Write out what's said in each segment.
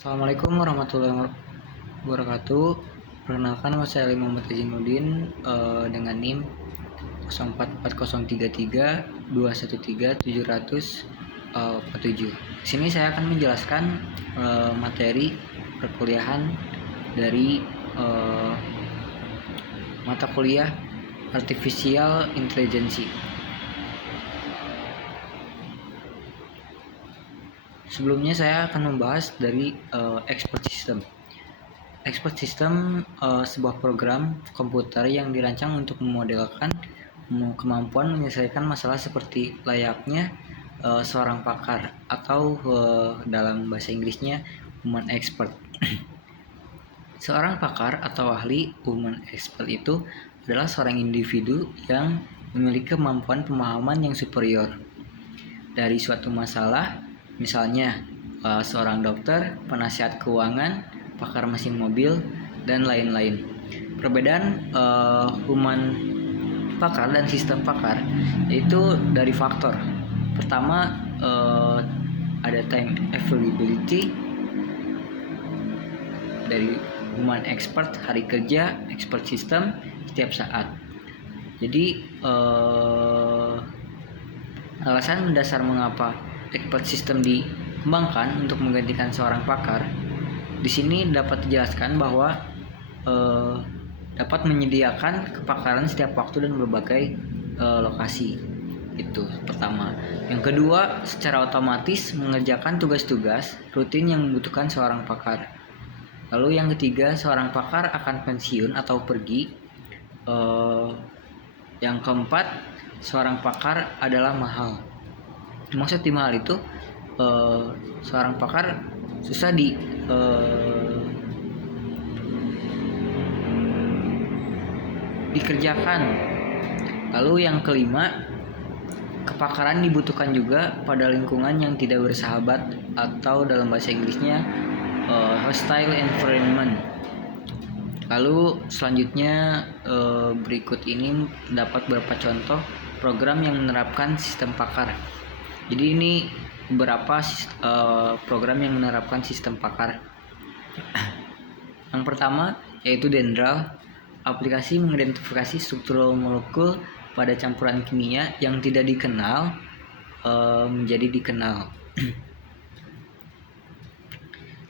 Assalamualaikum warahmatullahi wabarakatuh. Perkenalkan, nama saya Ali Muhammad Zainuddin dengan NIM 044033213747. Di sini saya akan menjelaskan materi perkuliahan dari mata kuliah Artificial Intelligence. Sebelumnya saya akan membahas dari expert system. Expert system sebuah program komputer yang dirancang untuk memodelkan kemampuan menyelesaikan masalah seperti layaknya seorang pakar atau dalam bahasa Inggrisnya human expert. Seorang pakar atau ahli human expert itu adalah seorang individu yang memiliki kemampuan pemahaman yang superior dari suatu masalah. Misalnya seorang dokter, penasihat keuangan, pakar mesin mobil, dan lain-lain. Perbedaan human pakar dan sistem pakar yaitu dari faktor. Pertama, ada time availability dari human expert, hari kerja, expert system setiap saat. Jadi alasan mendasar mengapa expert system dikembangkan untuk menggantikan seorang pakar di sini dapat dijelaskan bahwa dapat menyediakan kepakaran setiap waktu dan berbagai lokasi. Itu pertama. Yang kedua, secara otomatis mengerjakan tugas-tugas rutin yang membutuhkan seorang pakar. Lalu yang ketiga, seorang pakar akan pensiun atau pergi. Yang keempat, seorang pakar adalah mahal. Maksud di mahal itu seorang pakar susah dikerjakan. Lalu yang kelima, kepakaran dibutuhkan juga pada lingkungan yang tidak bersahabat atau dalam bahasa Inggrisnya hostile environment. Lalu selanjutnya berikut ini dapat beberapa contoh program yang menerapkan sistem pakar. Jadi ini beberapa program yang menerapkan sistem pakar. Yang pertama yaitu Dendral, aplikasi mengidentifikasi struktur molekul pada campuran kimia yang tidak dikenal menjadi dikenal.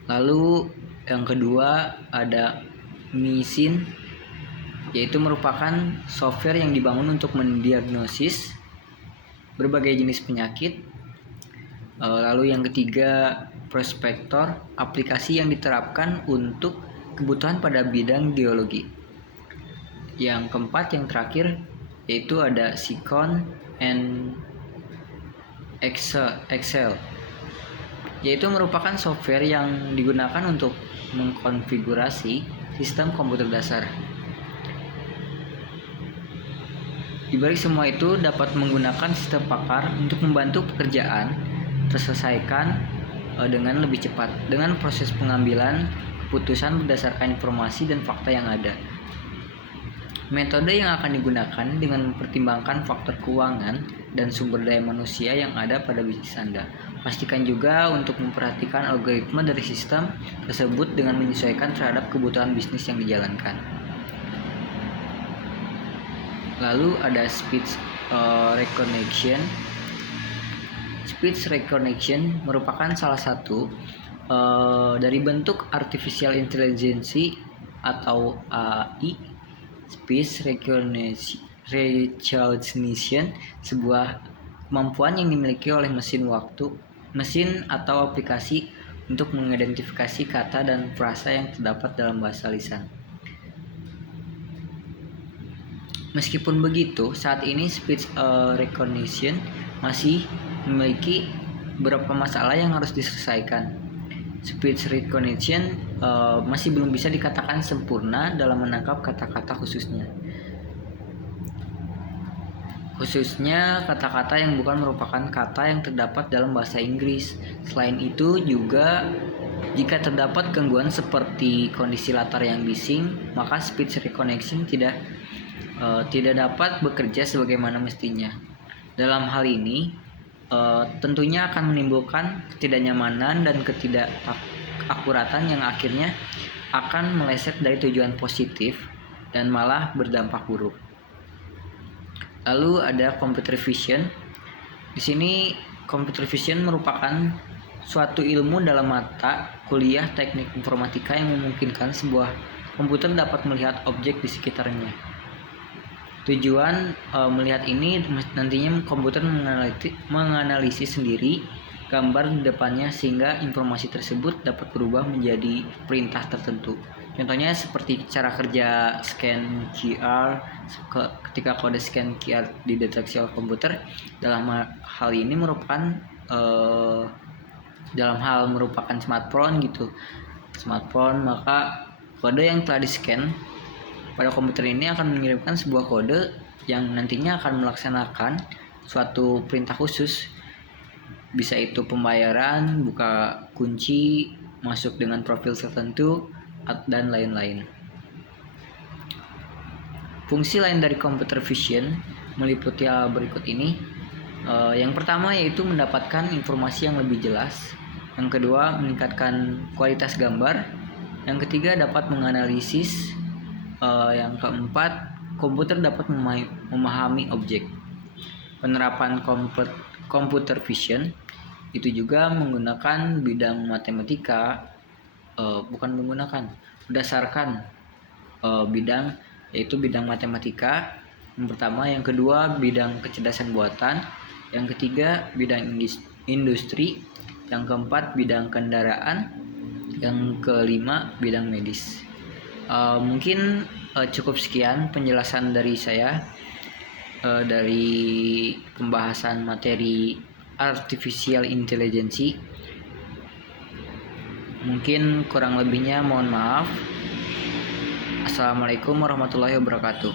Lalu yang kedua ada Mycin, yaitu merupakan software yang dibangun untuk mendiagnosis berbagai jenis penyakit. Lalu yang ketiga Prospector, aplikasi yang diterapkan untuk kebutuhan pada bidang geologi. Yang keempat, yang terakhir yaitu ada Seacon and Excel, yaitu merupakan software yang digunakan untuk mengkonfigurasi sistem komputer dasar. Di balik semua itu dapat menggunakan sistem pakar untuk membantu pekerjaan terselesaikan dengan lebih cepat dengan proses pengambilan keputusan berdasarkan informasi dan fakta yang ada. Metode yang akan digunakan dengan mempertimbangkan faktor keuangan dan sumber daya manusia yang ada pada bisnis Anda. Pastikan juga untuk memperhatikan algoritma dari sistem tersebut dengan menyesuaikan terhadap kebutuhan bisnis yang dijalankan. Lalu ada speech recognition. Speech recognition merupakan salah satu dari bentuk artificial intelligence atau AI. Speech recognition sebuah kemampuan yang dimiliki oleh mesin atau aplikasi untuk mengidentifikasi kata dan frasa yang terdapat dalam bahasa lisan. Meskipun begitu, saat ini speech recognition masih memiliki beberapa masalah yang harus diselesaikan. Speech recognition masih belum bisa dikatakan sempurna dalam menangkap kata-kata khususnya kata-kata yang bukan merupakan kata yang terdapat dalam bahasa Inggris. Selain itu juga jika terdapat gangguan seperti kondisi latar yang bising, maka speech recognition tidak dapat bekerja sebagaimana mestinya. Dalam hal ini tentunya akan menimbulkan ketidaknyamanan dan ketidakakuratan yang akhirnya akan meleset dari tujuan positif dan malah berdampak buruk. Lalu ada computer vision. Di sini computer vision merupakan suatu ilmu dalam mata kuliah teknik informatika yang memungkinkan sebuah komputer dapat melihat objek di sekitarnya. Tujuan melihat ini nantinya komputer menganalisis sendiri gambar di depannya sehingga informasi tersebut dapat berubah menjadi perintah tertentu. Contohnya seperti cara kerja scan QR. Ketika kode scan QR dideteksi oleh komputer, dalam hal ini merupakan smartphone gitu. Smartphone, maka kode yang telah di-scan pada komputer ini akan mengirimkan sebuah kode yang nantinya akan melaksanakan suatu perintah khusus. Bisa itu pembayaran, buka kunci, masuk dengan profil tertentu, dan lain-lain. Fungsi lain dari computer vision meliputi hal berikut ini. Yang pertama yaitu mendapatkan informasi yang lebih jelas. Yang kedua, meningkatkan kualitas gambar. Yang ketiga, dapat menganalisis. Yang keempat, komputer dapat memahami objek. Penerapan computer vision itu juga menggunakan bidang matematika, berdasarkan bidang, yaitu bidang matematika yang pertama, yang kedua bidang kecerdasan buatan, yang ketiga bidang industri, yang keempat bidang kendaraan, yang kelima bidang medis. Mungkin cukup sekian penjelasan dari saya dari pembahasan materi artificial intelligence. Mungkin kurang lebihnya mohon maaf. Assalamualaikum warahmatullahi wabarakatuh.